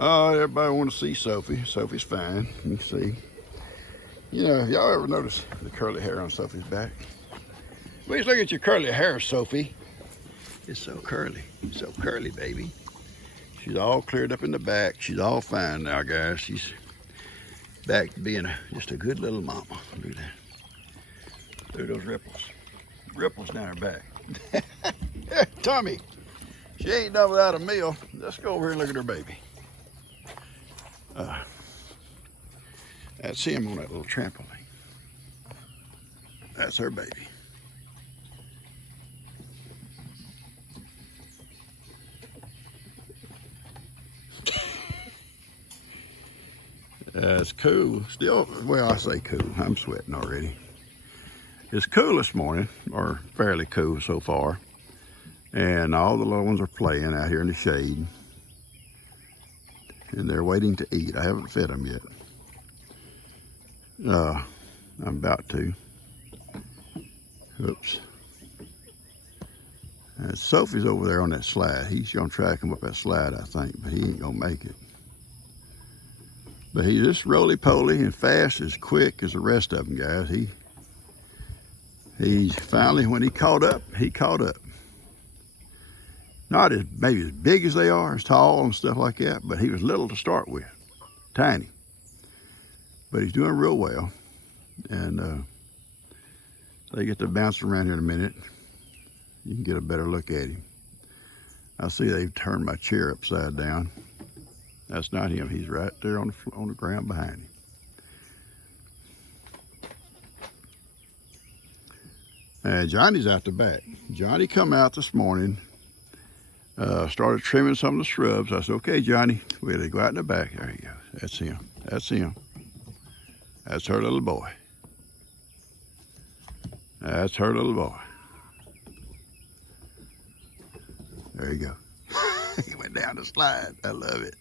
Oh, everybody want to see Sophie. Sophie's fine. Let me see. You know, y'all ever notice the curly hair on Sophie's back? Please look at your curly hair, Sophie. It's so curly. So curly, baby. She's all cleared up in the back. She's all fine now, guys. She's back to being just a good little mama. Look at that. Look at those ripples. Ripples down her back. Hey, Tommy, she ain't done without a meal. Let's go over here and look at her baby. That's him on that little trampoline. That's her baby. It's cool. Still, well, I say cool. I'm sweating already. It's cool this morning, or fairly cool so far. And all the little ones are playing out here in the shade. And they're waiting to eat. I haven't fed them yet. I'm about to. Oops. And Sophie's over there on that slide. He's gonna try to come up that slide, I think, but he ain't gonna make it. But he's just roly-poly and fast, as quick as the rest of them, guys. He's finally, when he caught up, he caught up. Not as maybe as big as they are, as tall and stuff like that, but he was little to start with, tiny. But he's doing real well, and they get to bounce around here in a minute. You can get a better look at him. I see they've turned my chair upside down. That's not him. He's right there on the ground behind him. And Johnny's out the back. Johnny come out this morning, started trimming some of the shrubs. I said, okay, Johnny, we'll go out in the back. There you go. That's him. That's him. That's her little boy. That's her little boy. There you go. He went down the slide. I love it.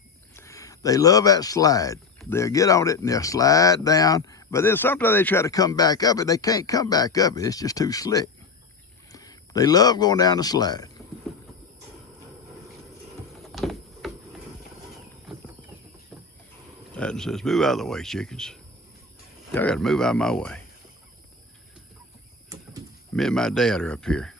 They love that slide. They'll get on it and they'll slide down, but then sometimes they try to come back up it. They can't come back up it. It's just too slick. They love going down the slide. That says, move out of the way, chickens. Y'all gotta move out of my way. Me and my dad are up here.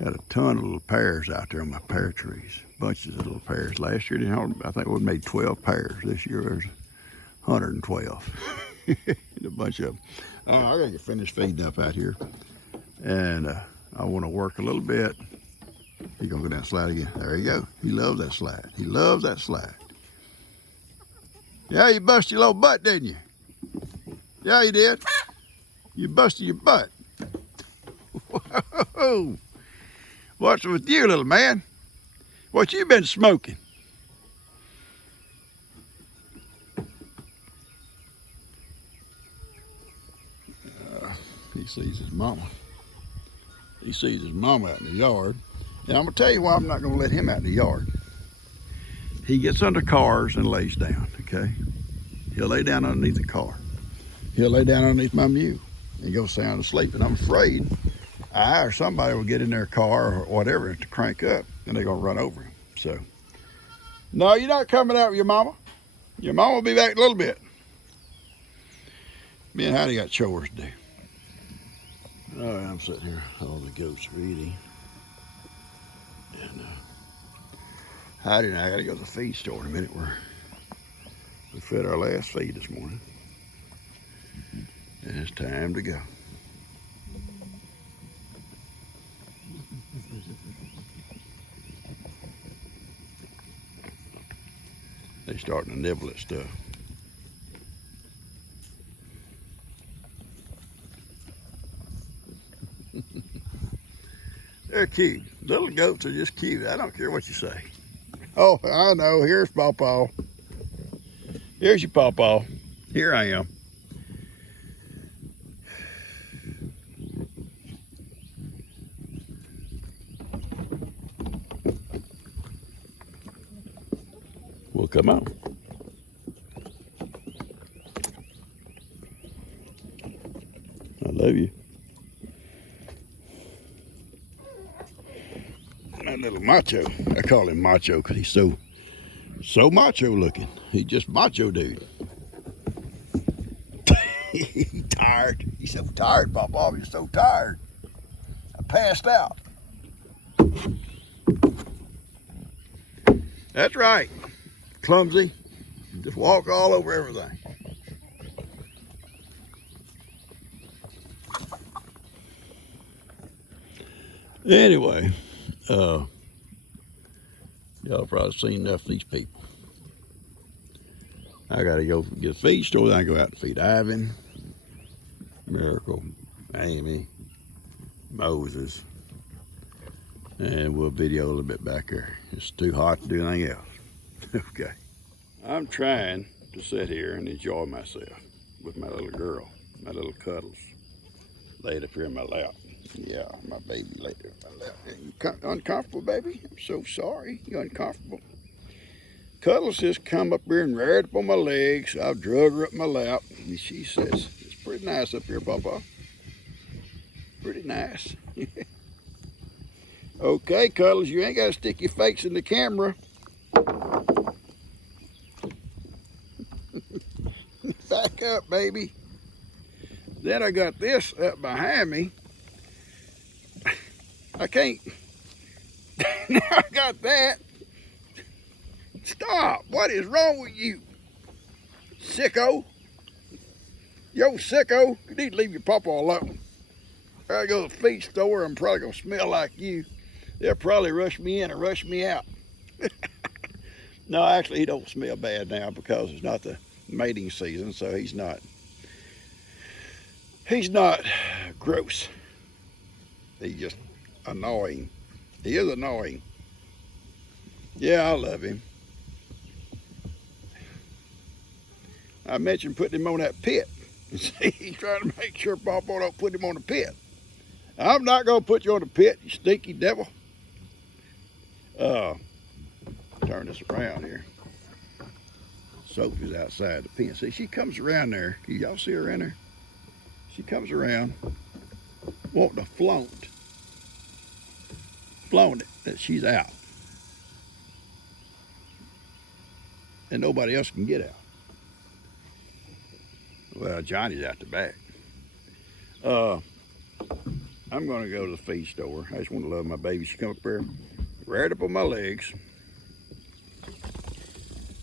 Got a ton of little pears out there on my pear trees. Bunches of little pears. Last year, I think we made 12 pears. This year, there's 112. A bunch of them. I gotta get finished feeding up out here. And I wanna work a little bit. He's gonna go down the slide again. There you go. He loves that slide. He loves that slide. Yeah, you busted your little butt, didn't you? Yeah, you did. You busted your butt. Whoa. What's with you, little man? What you been smoking? He sees his mama. He sees his mama out in the yard. And I'm gonna tell you why I'm not gonna let him out in the yard. He gets under cars and lays down, okay? He'll lay down underneath the car. He'll lay down underneath my mule and go sound asleep. And I'm afraid I or somebody will get in their car or whatever to crank up and they're gonna run over him. So, no, you're not coming out with your mama. Your mama will be back in a little bit. Me and Heidi got chores to do. All right, I'm sitting here, all the goats are eating. And Heidi and I gotta go to the feed store in a minute. We fed our last feed this morning. And it's time to go. They're starting to nibble at stuff. They're cute. Little goats are just cute. I don't care what you say. Oh, I know. Here's Pawpaw. Here's your Pawpaw. Here I am. Well, come on. I love you. That little macho. I call him macho because he's so macho looking. He's just macho dude. He's tired. He's so tired, Papa. He's so tired. I passed out. That's right. Clumsy. Just walk all over everything. Anyway, y'all probably seen enough of these people. I gotta go get a feed store, then I go out and feed Ivan, Miracle, Amy, Moses, and we'll video a little bit back there. It's too hot to do anything else. Okay. I'm trying to sit here and enjoy myself with my little girl, my little cuddles, laid up here in my lap. Yeah, my baby laid there in my lap. You uncomfortable, baby? I'm so sorry. You uncomfortable? Cuddles just come up here and reared up on my legs. I've drug her up my lap, and she says, "It's pretty nice up here, Papa. Pretty nice." Okay, Cuddles, you ain't got to stick your face in the camera. Back up, baby. Then I got this up behind me. I can't. Now I got that. Stop. What is wrong with you? Sicko. Yo, sicko. You need to leave your papa alone. I gotta go to the feed store. I'm probably gonna smell like you. They'll probably rush me in and rush me out. No, actually, he don't smell bad now because it's not the mating season, so he's not gross. He's just annoying. He is annoying. Yeah, I love him. I mentioned putting him on that pit. See, he's trying to make sure Papa don't put him on the pit. I'm not gonna put you on the pit, you stinky devil. Turn this around here. Sophie's outside the pen. See, she comes around there. Can y'all see her around there? She comes around wanting to flaunt it that she's out. And nobody else can get out. Well, Johnny's out the back. I'm gonna go to the feed store. I just want to love my baby. She come up there, reared up on my legs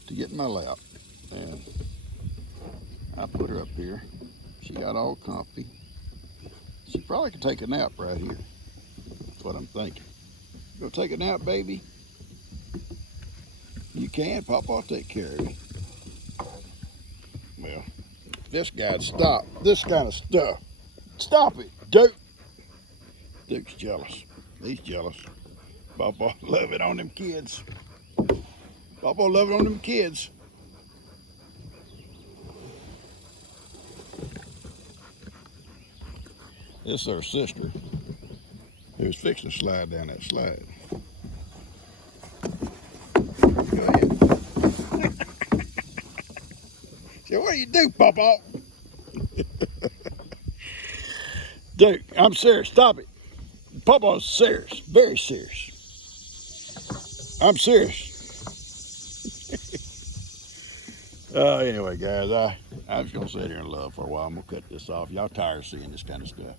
to get in my lap. And I put her up here. She got all comfy. She probably could take a nap right here. That's what I'm thinking. Go take a nap, baby? You can, Papa, I'll take care of you. Well, this guy'd stop this kind of stuff. Stop it, Duke. Duke's jealous. He's jealous. Papa love it on them kids. Papa love it on them kids. This is our sister who's fixing to slide down that slide. Go ahead. So what do you do, Papa? Dude, I'm serious. Stop it. Papa's serious. Very serious. I'm serious. Anyway, guys, I was going to sit here and love for a while. I'm going to cut this off. Y'all tired of seeing this kind of stuff.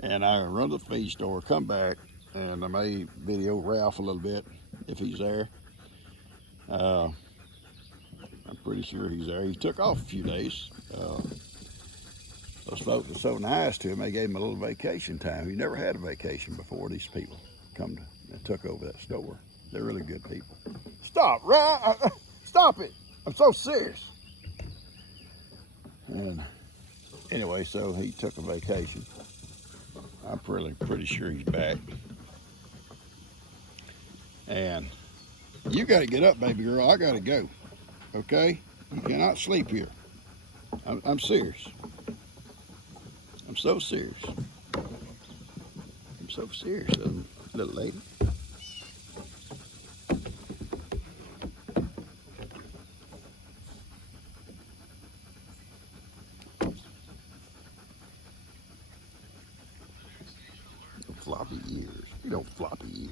And I run to the feed store, come back, and I may video Ralph a little bit if he's there. I'm pretty sure he's there. He took off a few days. Those folks were so nice to him, they gave him a little vacation time. He never had a vacation before. These people come to and took over that store. They're really good people. Stop, right? Stop it. I'm so serious. And anyway, so he took a vacation. I'm pretty sure he's back. And you got to get up, baby girl. I got to go. Okay? You cannot sleep here. I'm serious. I'm so serious. I'm so serious, little lady. Floppy ears. You know, floppy ears.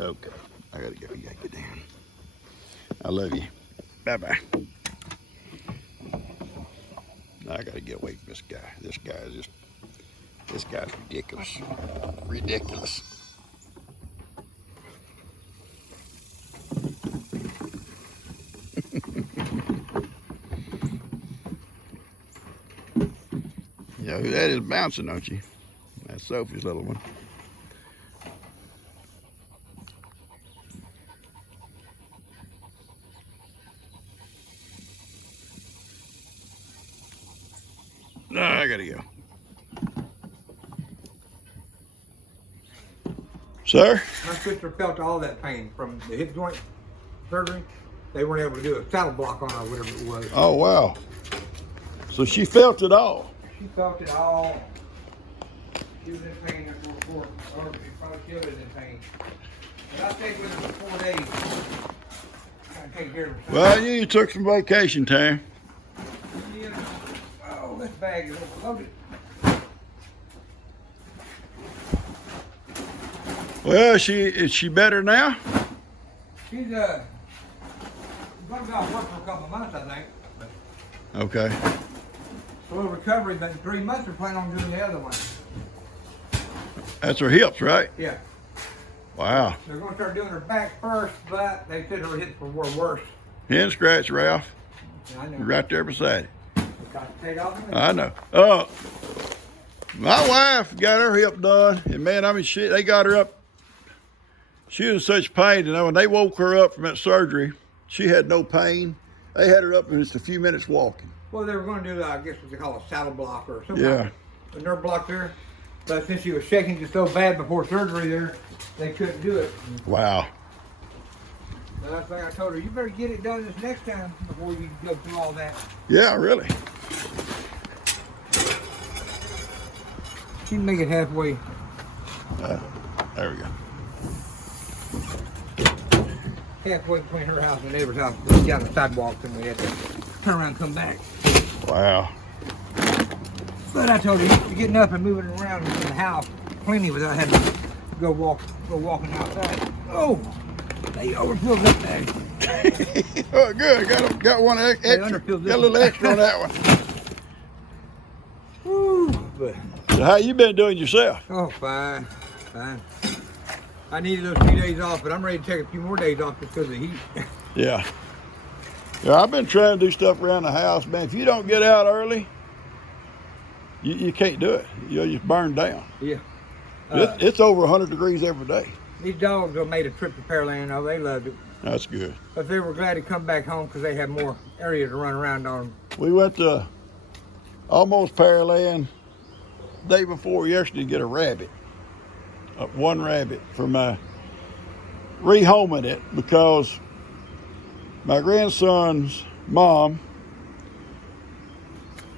Okay, I gotta go. You gotta get down. I love you. Bye-bye. I gotta get away from this guy. This guy's ridiculous. Ridiculous. You know who that is bouncing, don't you? That's Sophie's little one. No, I gotta go. Sir? My sister felt all that pain from the hip joint surgery. They weren't able to do a saddle block on her, whatever it was. Oh, wow. So she felt it all. She felt it all. She was in pain there for 4, or she probably still is in pain. But I stayed with her for 4 days. Trying to take care of her. Well, you took some vacation time. Yeah. Oh, this bag is overloaded. Well, is she better now? She's gonna go off work for a couple of months, I think. But Okay. slow recovery, but in 3 months we're planning on doing the other one. That's her hips, right? Yeah. Wow. They're going to start doing her back first, but they said her hips were worse. Hand scratch, Ralph. I know. You're right there beside it. Got to take off the I know. My wife got her hip done, and man, I mean, they got her up. She was in such pain, and when they woke her up from that surgery, she had no pain. They had her up in just a few minutes walking. Well, they were going to do, I guess what they call a saddle block or something. Yeah. A nerve block there. But since she was shaking just so bad before surgery there, they couldn't do it. Wow. And that's why I told her, you better get it done this next time before you go through all that. Yeah, really. She can make it halfway. There we go. Halfway between her house and the neighbor's house. Down the sidewalk, and we had to turn around and come back. Wow. But I told her, you're getting up and moving around in the house plenty without having to go walking outside. Oh, they overfilled that bag. Oh, good. Got one extra. Got a little extra on that one. Woo, but, So how you been doing yourself? oh, fine. I needed those few days off, but I'm ready to take a few more days off just because of the heat. Yeah. Yeah, I've been trying to do stuff around the house, man. If you don't get out early, you can't do it. You'll just burn down. Yeah. It's over 100 degrees every day. These dogs have made a trip to Pearland. Oh, they loved it. That's good. But they were glad to come back home because they had more area to run around on. We went to almost Pearland day before yesterday to get a rabbit. One rabbit for my rehoming it because my grandson's mom,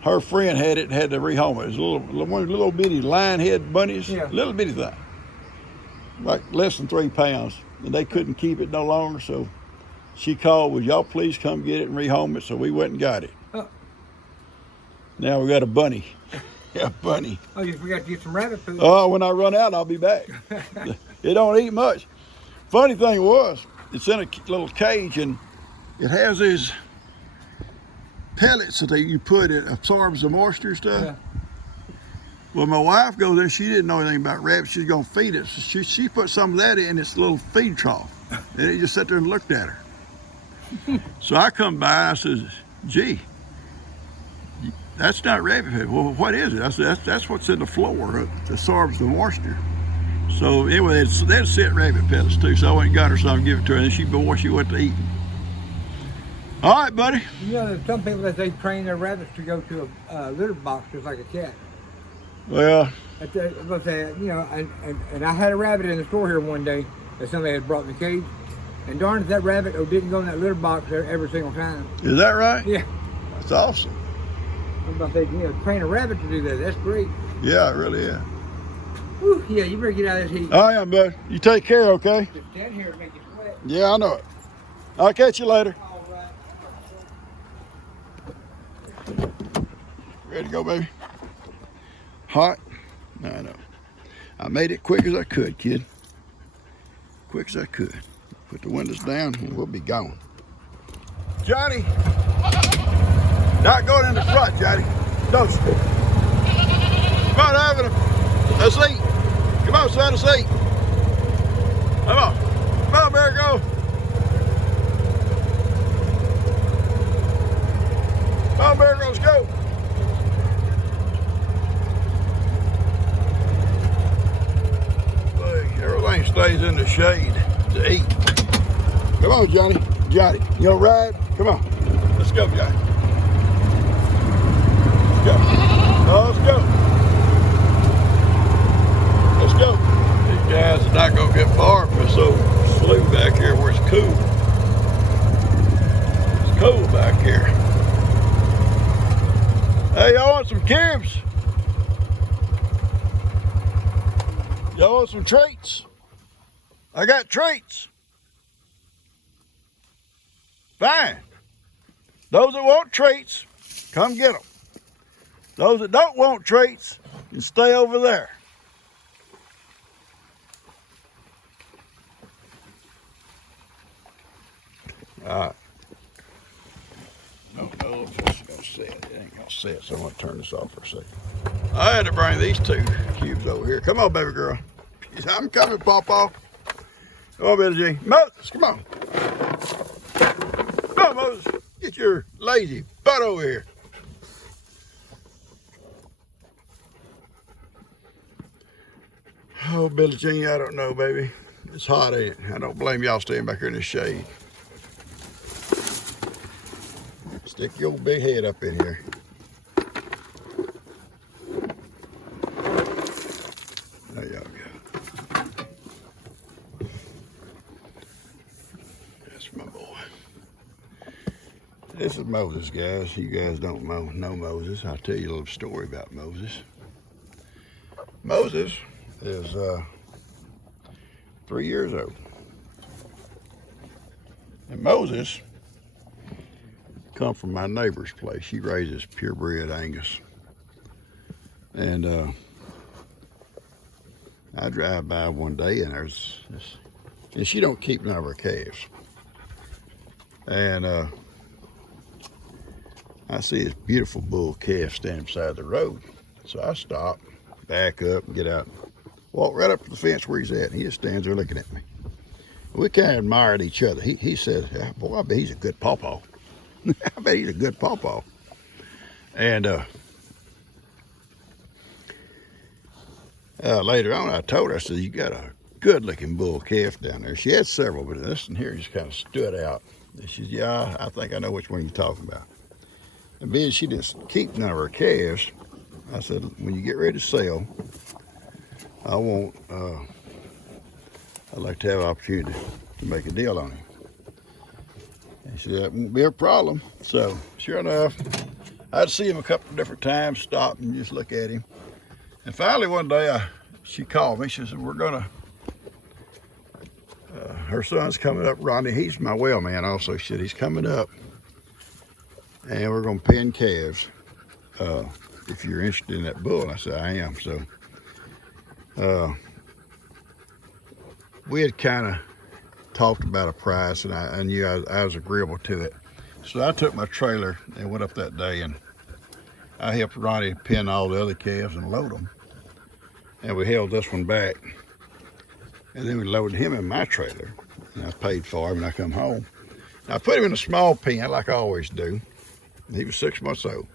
her friend had it and had to rehome it. It was little bitty lion head bunnies, Yeah. Little bitty thing, like less than 3 pounds, and they couldn't keep it no longer. So she called, "Would y'all please come get it and rehome it?" So we went and got it. Oh. Now we got a bunny. Yeah, bunny. Oh, you forgot to get some rabbit food. Oh, when I run out, I'll be back. It don't eat much. Funny thing was, it's in a little cage and it has these pellets that you put, it absorbs the moisture stuff. Yeah. Well, my wife goes in, she didn't know anything about rabbits. She's gonna feed it. So she put some of that in this little feed trough. And it just sat there and looked at her. So I come by and I says, "Gee, that's not rabbit food." "Well, what is it?" I said, that's what's in the floor. It absorbs the moisture. So anyway, they'd sit rabbit pellets too. So I went and got her some, give it to her, and then she went to eat. All right, buddy. You know, there's some people that they train their rabbits to go to a litter box just like a cat. Well, But you know, and I had a rabbit in the store here one day that somebody had brought in the cage, and darn it, that rabbit didn't go in that litter box every single time. is that right? Yeah. That's awesome. I'm about to say, you know, train a rabbit to do that. That's great. Yeah, it really is. Whew, yeah, you better get out of this heat. I am, bud. You take care, okay? Just stand here and make you sweat. Yeah, I know it. I'll catch you later. All right. Ready to go, baby? Hot? I know. I made it quick as I could, kid. quick as I could. Put the windows down and we'll be gone. Johnny, not going in the front, Johnny. No. Come on, having a seat. Come on, son, a seat. Come on. Come on, Bear, go. Come on, Bear, let's go. Everything stays in the shade to eat. Come on, Johnny. Johnny, you gonna ride? Come on. Let's go, Johnny. Let's go. Oh, let's go. Let's go. These guys are not gonna get far from this old slough back here where it's cool. It's cool back here. Hey, y'all want some Kims? Y'all want some treats? I got treats. Fine. Those that want treats, come get them. Those that don't want treats, can stay over there. All right. No, if it's gonna set. It ain't gonna set, so I'm gonna turn this off for a second. I had to bring these two cubes over here. Come on, baby girl. I'm coming, Pawpaw. Come on, Billy Jean. Moses, come on. Come on, Moses. Get your lazy butt over here. Oh, Billy Jean, I don't know, baby. It's hot, ain't it? I don't blame y'all staying back here in the shade. Stick your old big head up in here. There y'all go. That's my boy. This is Moses, guys. You guys don't know Moses. I'll tell you a little story about Moses. Moses is 3 years old. And Moses come from my neighbor's place. She raises purebred Angus. And I drive by one day and there's this, and she don't keep none of her calves. And I see this beautiful bull calf standing beside the road. So I stop, back up, and get out, walk right up to the fence where he's at. And he just stands there looking at me. We kind of admired each other. He said, boy, I bet he's a good pawpaw. I bet he's a good pawpaw. And later on, I told her, I said, you got a good looking bull calf down there. She had several, but this one here just kind of stood out. And she said, yeah, I think I know which one you're talking about. And being she didn't keep none of her calves, I said, when you get ready to sell, I'd like to have an opportunity to make a deal on him. And she said, that won't be a problem. So sure enough, I'd see him a couple of different times, stop and just look at him. And finally one day she called me. She said, we're gonna, her son's coming up, Ronnie, he's my well man also. She said, he's coming up and we're gonna pen calves if you're interested in that bull. And I said, I am. So we had kind of talked about a price, and I knew I was agreeable to it. So I took my trailer and went up that day, and I helped Ronnie pin all the other calves and load them. And we held this one back, and then we loaded him in my trailer, and I paid for him, and I come home. And I put him in a small pen like I always do. He was 6 months old.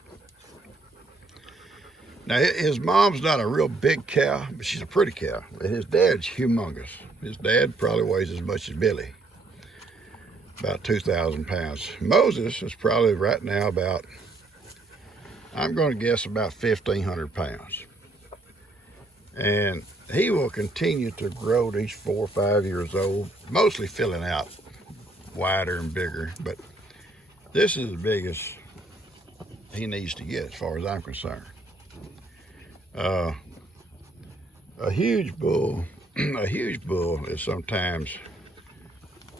Now, his mom's not a real big cow, but she's a pretty cow. But his dad's humongous. His dad probably weighs as much as Billy, about 2,000 pounds. Moses is probably right now about, I'm going to guess about 1,500 pounds. And he will continue to grow to he's 4 or 5 years old, mostly filling out wider and bigger. But this is as big as he needs to get as far as I'm concerned. A huge bull is sometimes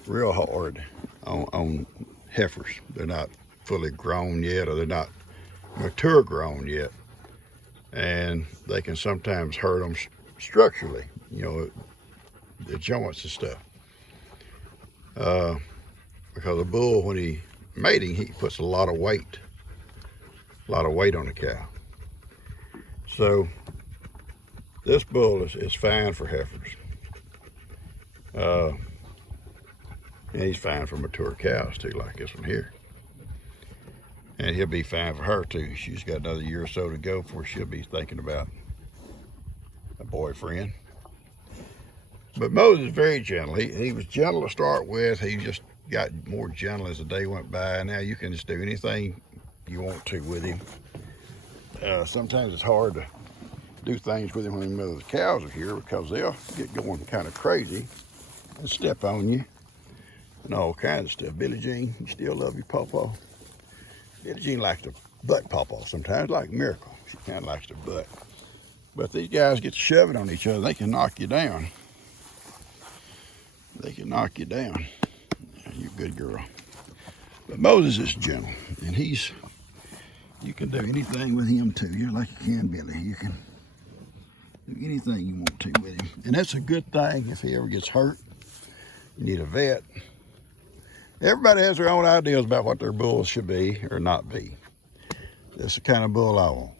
real hard on heifers. They're not fully grown yet, or they're not mature grown yet, and they can sometimes hurt them structurally, you know, the joints and stuff. Because a bull, when he mating, he puts a lot of weight on the cow. So this bull is fine for heifers. And he's fine for mature cows too, like this one here. And he'll be fine for her too. She's got another year or so to go before she'll be thinking about a boyfriend. But Moses is very gentle. He was gentle to start with. He just got more gentle as the day went by. Now you can just do anything you want to with him. Sometimes it's hard to do things with him when the cows are here because they'll get going kind of crazy and step on you and all kinds of stuff. Billie Jean, you still love your pawpaw? Billie Jean likes to butt pawpaw sometimes, like Miracle. She kind of likes to butt. But these guys get to shoving on each other. They can knock you down. They can knock you down. You're a good girl. But Moses is gentle, and you can do anything with him too. You're like you can Billy. You can do anything you want to with him. And that's a good thing if he ever gets hurt. You need a vet. Everybody has their own ideas about what their bulls should be or not be. That's the kind of bull I want.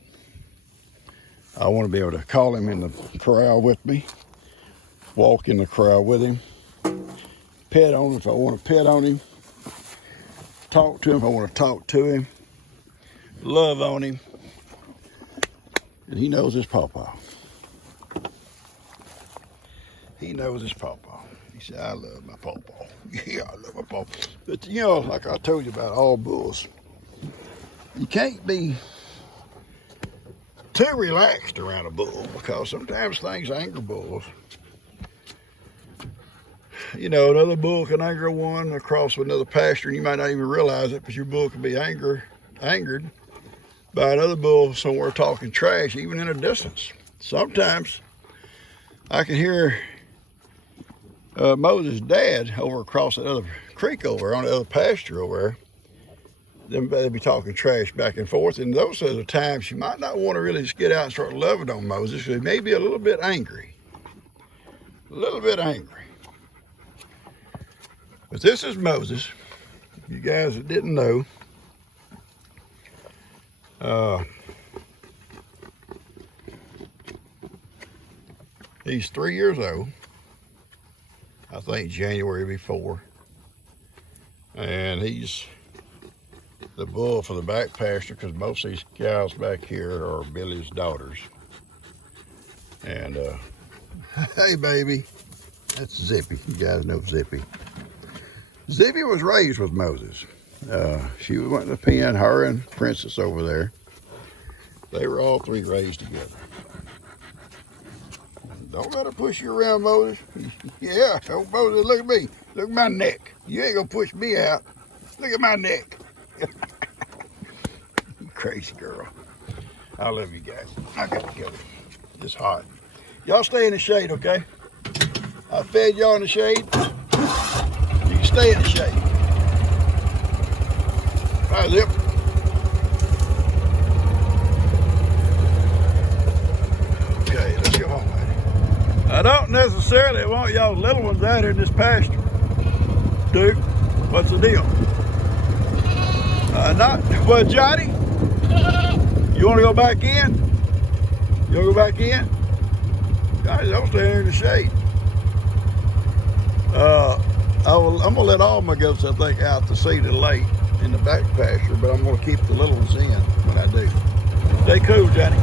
I want to be able to call him in the corral with me, walk in the corral with him, pet on him if I want to pet on him, talk to him if I want to talk to him, love on him, and he knows his pawpaw. He knows his pawpaw. He said, I love my pawpaw. Yeah, I love my pawpaw. But you know, like I told you about all bulls, you can't be too relaxed around a bull because sometimes things anger bulls. You know, another bull can anger one across with another pasture, and you might not even realize it, but your bull can be angered by another bull somewhere talking trash, even in a distance. Sometimes I can hear Moses' dad over across that other creek over on the other pasture over there. They'll be talking trash back and forth, and those are the times you might not want to really just get out and start loving on Moses because he may be a little bit angry. A little bit angry. But this is Moses. You guys that didn't know, he's 3 years old. I think January before. And he's the bull for the back pasture because most of these cows back here are Billy's daughters. And hey baby, that's Zippy. You guys know Zippy. Zippy was raised with Moses. She went in the pen, her and Princess over there. They were all three raised together. Don't let her push you around, Moses. Yeah, oh, Moses, look at me. Look at my neck. You ain't gonna push me out. Look at my neck. You crazy girl. I love you guys. I got to go. It's hot. Y'all stay in the shade, okay? I fed y'all in the shade. You can stay in the shade. All right, Zip. Okay, let's go home, lady. I don't necessarily want y'all little ones out here in this pasture. Dude, what's the deal? Well, Johnny, you want to go back in? You want to go back in? Johnny, don't stay here in the shade. I'm going to let all my goats, I think, out to see the lake in the back pasture, but I'm going to keep the little ones in when I do. Stay cool, Johnny.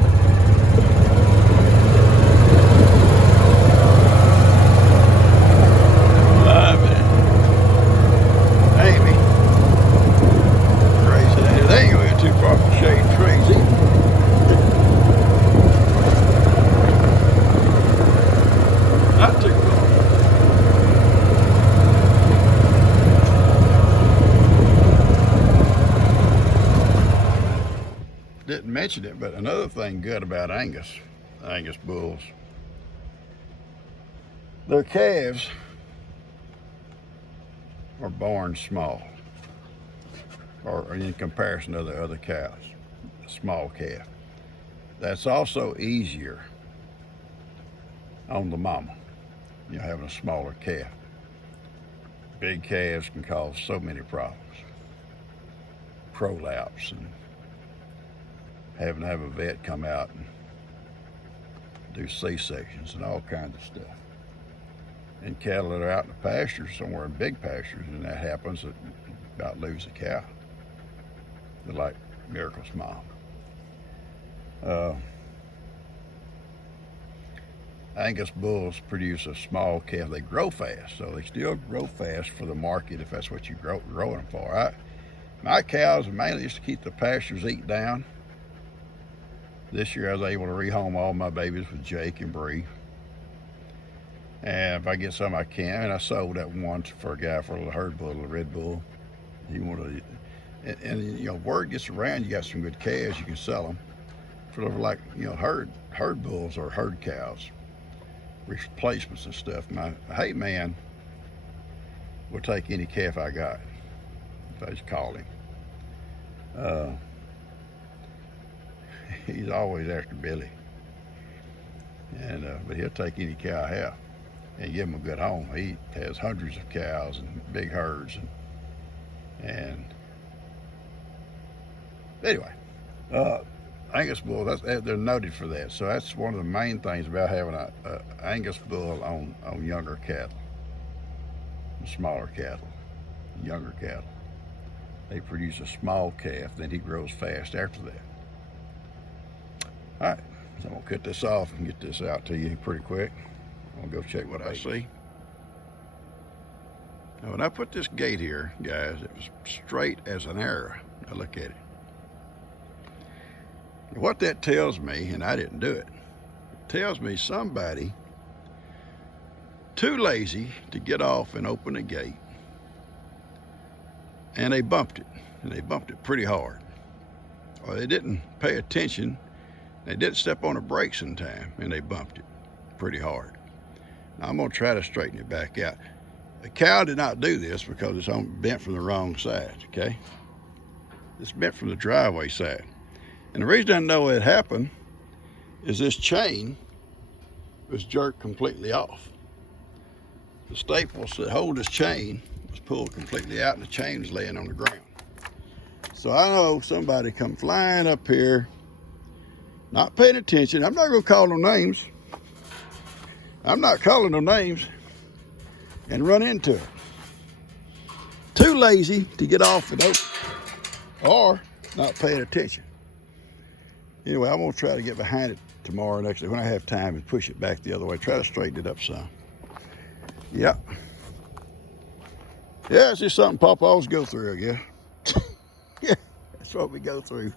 Didn't mention it, but another thing good about Angus bulls, their calves are born small, or in comparison to the other cows, a small calf. That's also easier on the mama, having a smaller calf. big calves can cause so many problems. Prolapse and having to have a vet come out and do C-sections and all kinds of stuff. And cattle that are out in the pasture, somewhere in big pastures, and that happens, that about lose a cow. They're like Miracle's mom. Angus bulls produce a small calf. They grow fast, so they still grow fast for the market if that's what you growing them for. My cows are mainly just to keep the pastures eaten down. This year I was able to rehome all my babies with Jake and Bree. And if I get some, I can. And I sold that once for a guy for a little herd bull, a little red bull. He wanted to, and you know, word gets around, you got some good calves, you can sell them for like, you know, herd bulls or herd cows, replacements and stuff. My hay man will take any calf I got if I just call him. He's always after Billy, and but he'll take any cow I have and give him a good home. He has hundreds of cows and big herds, and anyway, Angus bull, they're noted for that. So that's one of the main things about having a Angus bull on younger cattle, smaller cattle, younger cattle. They produce a small calf, then he grows fast after that. All right, so I'm gonna cut this off and get this out to you pretty quick. I'm gonna go check what I see. Now, when I put this gate here, guys, it was straight as an arrow. Now look at it. What that tells me, and I didn't do it, it tells me somebody too lazy to get off and open the gate, and they bumped it, and they bumped it pretty hard. Or they didn't pay attention, they didn't step on the brakes in time, and they bumped it pretty hard. Now I'm gonna try to straighten it back out. The cow did not do this because it's bent from the wrong side, okay? It's bent from the driveway side. And the reason I know it happened is this chain was jerked completely off. The staples that hold this chain was pulled completely out, and the chain was laying on the ground. So I know somebody come flying up here, not paying attention. I'm not gonna call no names. I'm not calling no names, and run into it. Too lazy to get off and open, or not paying attention. Anyway, I'm gonna try to get behind it tomorrow, when I have time, and push it back the other way. Try to straighten it up some. Yep. Yeah, it's just something Papa's go through, I guess. Yeah, that's what we go through.